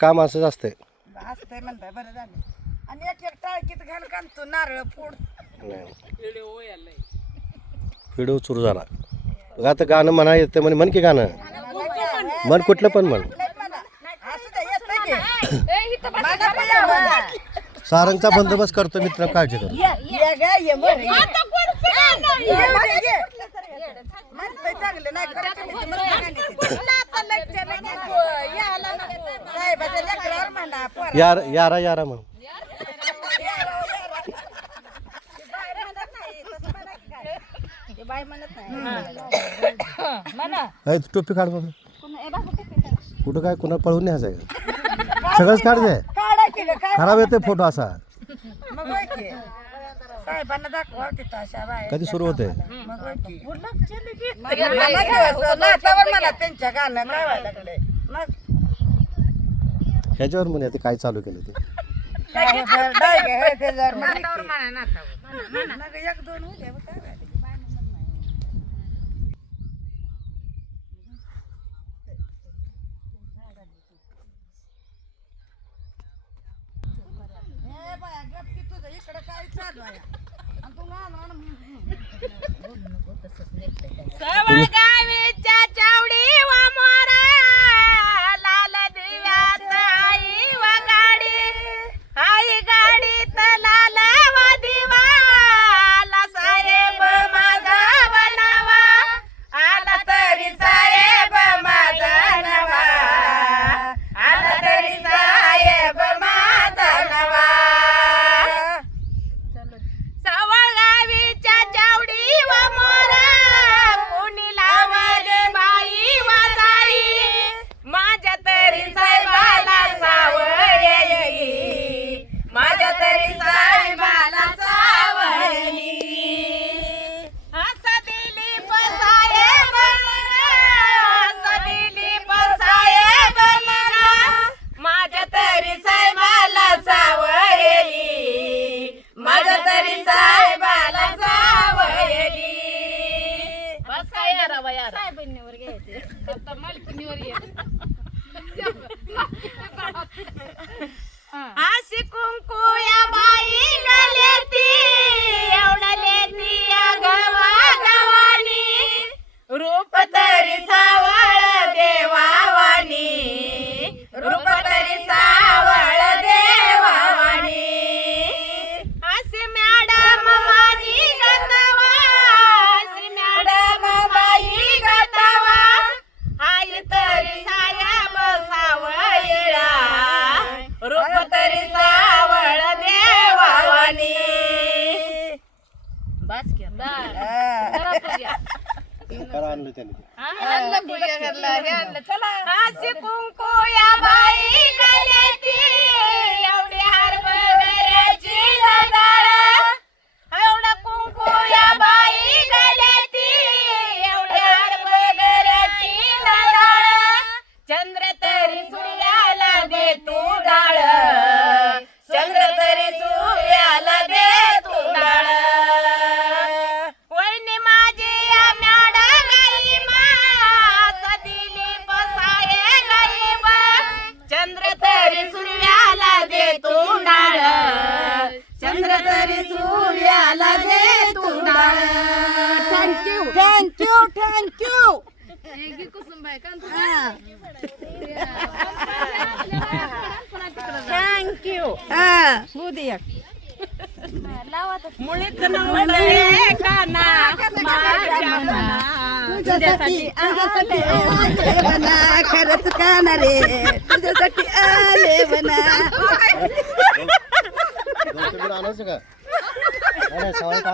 काम असंच असतंय. असतंय म्हणताय बरं झालं. आणि एक एक टाळकीत घाल काढतो नारळ फोड. व्हिडिओ सुरू झाला. बघा आता गाणं म्हणा येतं म्हणे, म्हण की गाणं म्हण, कुठलं पण म्हण. असू दे येतंय की. माझा पण यावं. सारंगचा बंदोबस्त करतो मित्र, काळजी करू. ये ग ये मग ये. ये मग ये. म्हणतंय चांगलं नाही करायचं नाही, मस्त गाणी ती. साहेबाच्या लेकरावर म्हणा पोरा. यार यारा यारा म्हण. बाय म्हणत अय, तू टोपी काढ बघ. कुठं काय कुणा पळून न्यायचं आहे? सगळंच काढ दे. काढा की ग, काय खराब येते फोटो असा. मग होय की. साहेबांना दाखवा तिथं अशा बाया. कधी सुरू होते? मग होय की. मला घ्यायचं, नाचावर मला त्यांच्या गाणं काय व्हायला लागलंय. मग ह्याच्यावर म्हणे ते काय चालू केलं ते. काय हे डाय घे, हे ते जर नाचावर म्हणा नाचावर. मग एक दोन होऊ दे, काय व्हायला. सवळगावीच्या चावडी व मोरा लाल दिव्यात आई गाडीत लाल व दिवा साहेब माझा बनावा आला तरी साहेब माझा नवा आला तरी साहेब माझा नवा सवळगावीच्या चावडी व मोरा कोणी लावले बाई वाजाई माझ्या तरी साहेबाला सावळ येई माझ्या तरी साहेबाला सावळली असं दिली साहेब असं दिली साहेब माझ्या तरी साहेबाला सावळली माझ्या तरी साहेबाला सावळली बस काय यारा यार साहेबांनीवर घ्यायचे आता मालकीनीवर ये अशी कुंकू या बाई गलेती एवढलेती या गवा गवानी रूप तरी सावळ देवावानी रूप तरी सावळ देवावानी असे मॅडम माझी गतवा असे मॅडम बाई गतवा आई तरी साहेब सावळीला रूप तरी सावळ देवावानी बस करा आणलं त्याने. अशी कुंकू या बाई गलेती एवढी हरभऱ्याची डाळ एवढं कुंकू या बाई गलेती एवढी हरभऱ्याची डाळ चंद्र तरी सूर्याला दे तू डाळ चंद्र तरी सूर्याला दे तू डाळ वहिनी माझी या म्याडा गाई मा दिली बसाये गाई बा चंद्र तरी सूर्याला दे तू डाळ चंद्र तरी सूर्याला दे तू डाळ थँक्यू थँक्यू थँक्यू. थँक्यू हा उद्या मुळीच नवले काना माझ्या मना तुझ्यासाठी आले बना खरंच काना रे तुझ्यासाठी आले बना. गौतमीला आणायचं का? नाही, नाही, सवाई